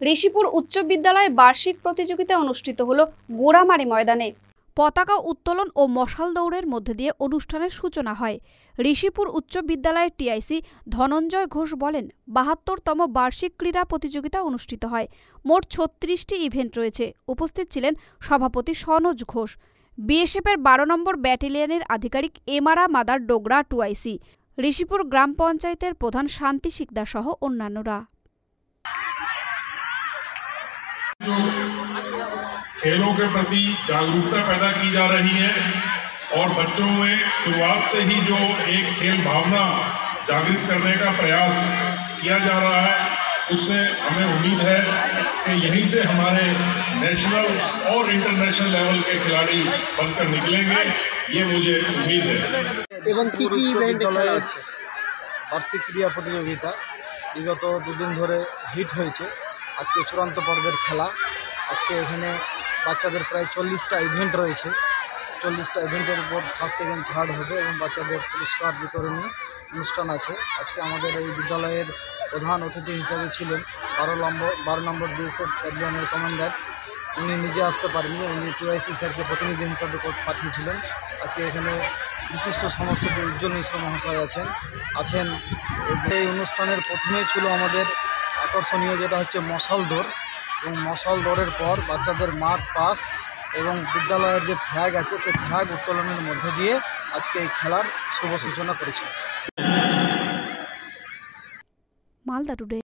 ঋষিপুর উচ্চ বিদ্যালয়ে বার্ষিক প্রতিযোগিতা অনুষ্ঠিত হলো গোড়ামারি ময়দানে। পতাকা উত্তোলন ও মশাল দৌড়ের মধ্যে দিয়ে অনুষ্ঠানের সূচনা হয়। ঋষিপুর উচ্চ বিদ্যালয়ের টিআইসি ধনঞ্জয় ঘোষ বলেন, ৭২তম বার্ষিক ক্রীড়া প্রতিযোগিতা অনুষ্ঠিত হয়। মোট ৩৬টি ইভেন্ট রয়েছে। উপস্থিত ছিলেন সভাপতি সনোজ ঘোষ, বিএসএফের ১২ নম্বর ব্যাটালিয়নের আধিকারিক এমারা মাদার ডোগরা টুআইসি, ঋষিপুর গ্রাম পঞ্চায়েতের প্রধান শান্তি শিকদার সহ অন্যান্যরা। खेलों के प्रति जागरूकता पैदा की जा रही है और बच्चों में शुरुआत से ही जो एक खेल भावना जागृत करने का प्रयास किया जा रहा है, उससे हमें उम्मीद है कि यहीं से हमारे नेशनल और इंटरनेशनल लेवल के खिलाड़ी बनकर निकलेंगे, ये मुझे उम्मीद है। বার্ষিক ক্রীড়া প্রতিযোগিতা বিগত দুদিন ধরে হিট হয়েছে। আজকে চূড়ান্ত পর্বের খেলা। আজকে এখানে বাচ্চাদের প্রায় 40টা ইভেন্ট রয়েছে। 40টা ইভেন্টের উপর ফার্স্ট সেকেন্ড থার্ড হবে এবং বাচ্চাদের পুরস্কার বিতরণী অনুষ্ঠান আছে। আজকে আমাদের এই বিদ্যালয়ের প্রধান অতিথি হিসাবে ছিলেন 12 নম্বর বিএসএফ ব্যাটালিয়নের কমান্ডার। উনি নিজে আসতে পারেননি, উনি টিআইসি স্যারকে প্রতিনিধি হিসাবে পাঠিয়েছিলেন। আজকে এখানে বিশিষ্ট সমাজসেবী উজ্জ্বল মিশ্র মহাশয় আছেন। এই অনুষ্ঠানের প্রথমেই ছিল আমাদের আকর্ষণীয়, যেটা হচ্ছে মশাল দৌড়, এবং মশাল দৌড়ের পর বাচ্চাদের মাঠ পাস এবং বিদ্যালয়ের যে ফ্ল্যাগ আছে সেই ফ্ল্যাগ উত্তোলনের মধ্য দিয়ে আজকে এই খেলার শুভ সূচনা করেছে। মালদা টুডে।